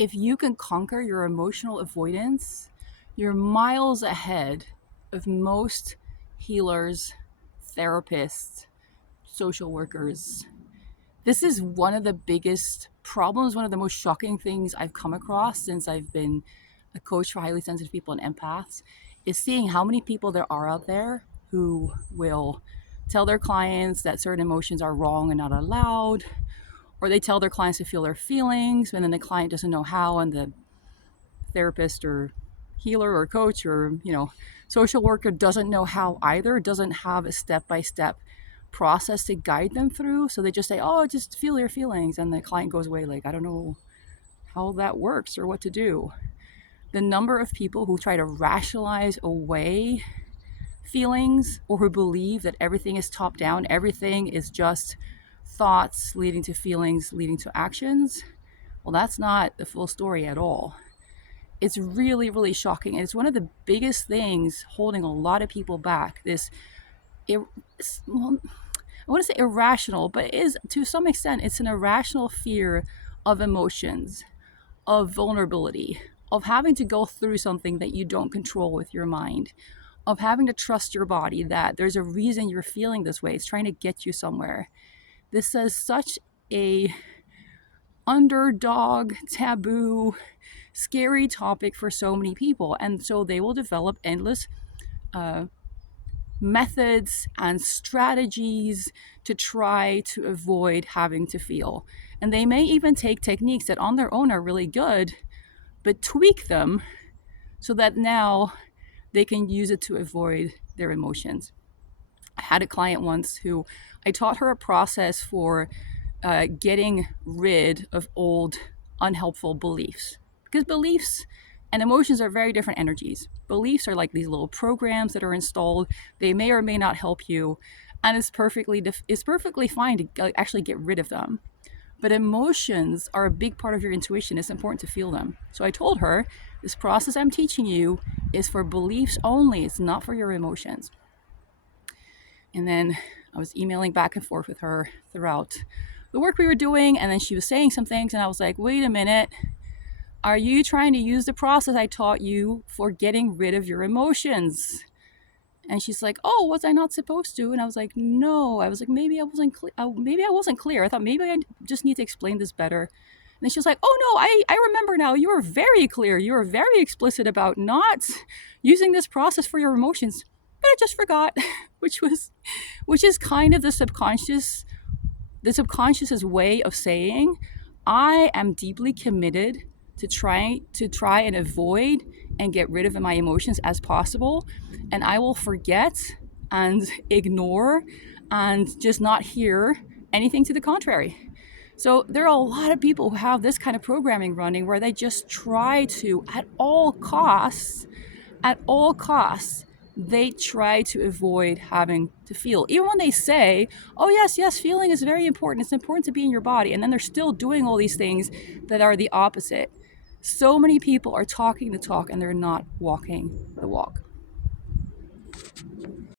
If you can conquer your emotional avoidance, you're miles ahead of most healers, therapists, social workers. This is one of the biggest problems, one of the most shocking things I've come across since I've been a coach for highly sensitive people and empaths, is seeing how many people there are out there who will tell their clients that certain emotions are wrong and not allowed, or they tell their clients to feel their feelings, and then the client doesn't know how, and the therapist or healer or coach or social worker doesn't know how either, doesn't have a step-by-step process to guide them through. So they just say, oh, just feel your feelings, and the client goes away like, I don't know how that works or what to do. The number of people who try to rationalize away feelings, or who believe that everything is top down, everything is just thoughts leading to feelings leading to actions, well, that's not the full story at all. It's really, really shocking. And it's one of the biggest things holding a lot of people back. Well, I want to say irrational, but it is, to some extent, it's an irrational fear of emotions, of vulnerability, of having to go through something that you don't control with your mind, of having to trust your body that there's a reason you're feeling this way. It's trying to get you somewhere. This is such a underdog, taboo, scary topic for so many people. And so they will develop endless methods and strategies to try to avoid having to feel. And they may even take techniques that on their own are really good, but tweak them so that now they can use it to avoid their emotions. I had a client once who I taught her a process for getting rid of old, unhelpful beliefs. Because beliefs and emotions are very different energies. Beliefs are like these little programs that are installed. They may or may not help you, and it's perfectly fine to actually get rid of them. But emotions are a big part of your intuition. It's important to feel them. So I told her, this process I'm teaching you is for beliefs only. It's not for your emotions. And then I was emailing back and forth with her throughout the work we were doing, and then she was saying some things, and I was like, wait a minute, are you trying to use the process I taught you for getting rid of your emotions? And she's like, oh, was I not supposed to? And I was like, no. I was like, maybe I wasn't clear. I thought maybe I just need to explain this better. And then she was like, oh no, I remember now. You were very clear. You were very explicit about not using this process for your emotions. But I just forgot, which is kind of the subconscious's way of saying, I am deeply committed to try and avoid and get rid of my emotions as possible, and I will forget and ignore and just not hear anything to the contrary. So there are a lot of people who have this kind of programming running where they just try to, at all costs, they try to avoid having to feel. Even when they say, oh yes, feeling is very important. It's important to be in your body. And then they're still doing all these things that are the opposite. So many people are talking the talk and they're not walking the walk.